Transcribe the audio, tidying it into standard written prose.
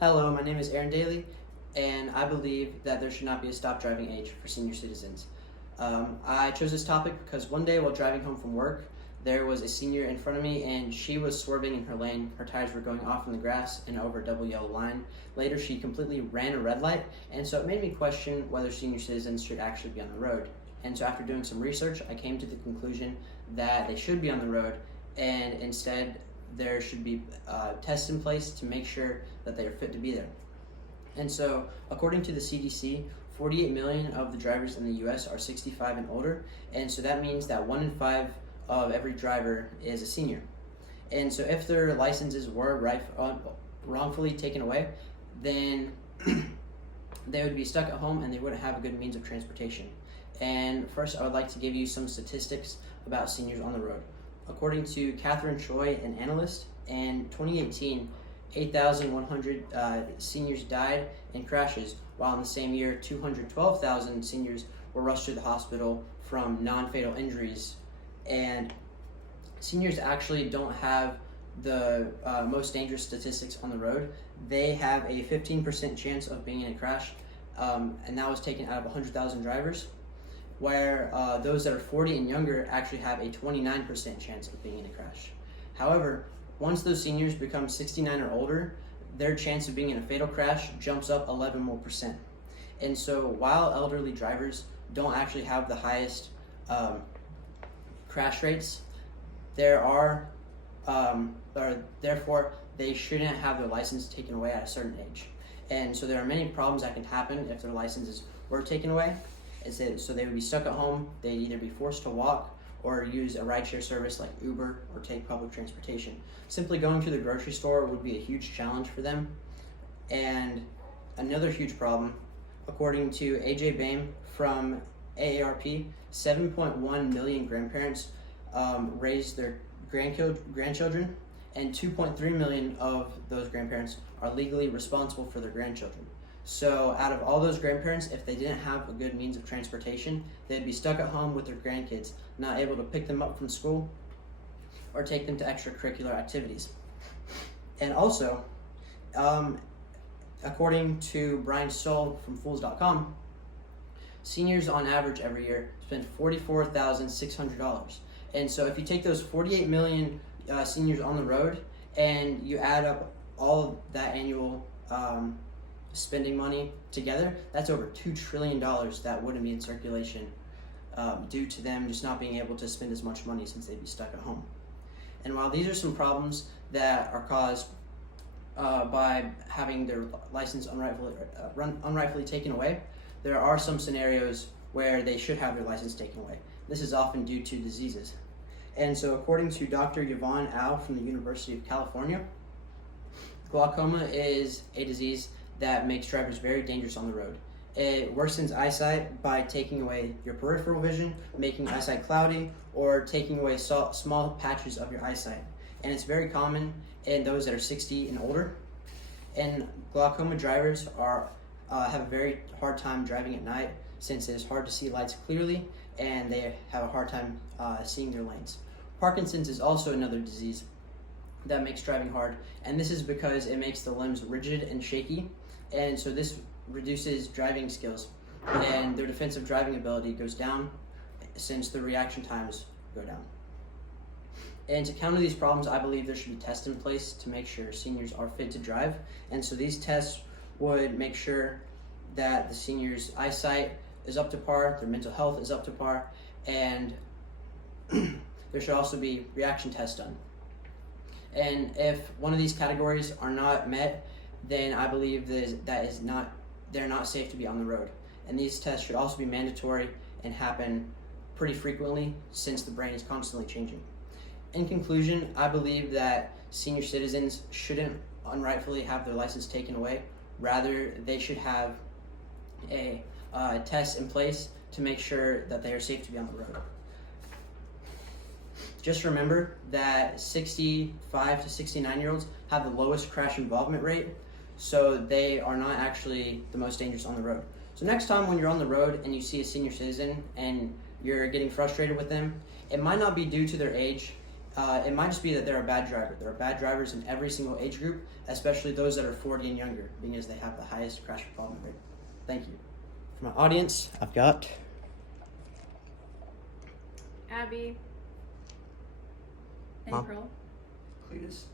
Hello, my name is Dailey, and I believe that there should not be a stop driving age for senior citizens. I chose this topic because one day while driving home from work, there was a senior in front of me and she was swerving in her lane. Her tires were going off in the grass and over a double yellow line. Later, she completely ran a red light, and so it made me question whether senior citizens should actually be on the road. And so after doing some research, I came to the conclusion that they should be on the road, and instead there should be tests in place to make sure that they are fit to be there. And so, according to the CDC, 48 million of the drivers in the U.S. are 65 and older, and so that means that 1 in 5 of every driver is a senior. And so if their licenses were wrongfully taken away, then they would be stuck at home and they wouldn't have a good means of transportation. And first, I would like to give you some statistics about seniors on the road. According to Catherine Choi, an analyst, in 2018, 8,100 seniors died in crashes, while in the same year, 212,000 seniors were rushed to the hospital from non-fatal injuries. And seniors actually don't have the most dangerous statistics on the road. They have a 15% chance of being in a crash, and that was taken out of 100,000 drivers, where those that are 40 and younger actually have a 29% chance of being in a crash. However, once those seniors become 69 or older, their chance of being in a fatal crash jumps up 11 more percent. And so while elderly drivers don't actually have the highest crash rates, therefore they shouldn't have their license taken away at a certain age. And so there are many problems that can happen if their licenses were taken away. So they would be stuck at home. They'd either be forced to walk or use a rideshare service like Uber or take public transportation. Simply going to the grocery store would be a huge challenge for them. And another huge problem, according to AJ Bain from AARP, 7.1 million grandparents raise their grandchildren, and 2.3 million of those grandparents are legally responsible for their grandchildren. So out of all those grandparents, if they didn't have a good means of transportation, they'd be stuck at home with their grandkids, not able to pick them up from school or take them to extracurricular activities. And also, according to Brian Stoll from Fools.com, seniors on average every year spend $44,600. And so if you take those 48 million seniors on the road and you add up all of that annual spending money together, that's over $2 trillion that wouldn't be in circulation due to them just not being able to spend as much money since they'd be stuck at home. And while these are some problems that are caused by having their license unrightfully taken away, there are some scenarios where they should have their license taken away. This is often due to diseases. And so according to Dr. Yvonne Au from the University of California, glaucoma is a disease that makes drivers very dangerous on the road. It worsens eyesight by taking away your peripheral vision, making eyesight cloudy, or taking away small patches of your eyesight. And it's very common in those that are 60 and older. And glaucoma drivers have a very hard time driving at night since it is hard to see lights clearly and they have a hard time seeing their lanes. Parkinson's is also another disease that makes driving hard, and this is because it makes the limbs rigid and shaky, and so this reduces driving skills, and their defensive driving ability goes down since the reaction times go down. And to counter these problems, I believe there should be tests in place to make sure seniors are fit to drive, and so these tests would make sure that the seniors' eyesight is up to par, their mental health is up to par, and there should also be reaction tests done. And if one of these categories are not met, then I believe they're not safe to be on the road. And these tests should also be mandatory and happen pretty frequently since the brain is constantly changing. In conclusion, I believe that senior citizens shouldn't unrightfully have their license taken away. Rather, they should have a test in place to make sure that they are safe to be on the road. Just remember that 65 to 69-year-olds have the lowest crash involvement rate, so they are not actually the most dangerous on the road. So next time when you're on the road and you see a senior citizen and you're getting frustrated with them, it might not be due to their age, it might just be that they're a bad driver. There are bad drivers in every single age group, especially those that are 40 and younger, because they have the highest crash involvement rate. Thank you. For my audience, I've got Abby. Mom. April. Cletus.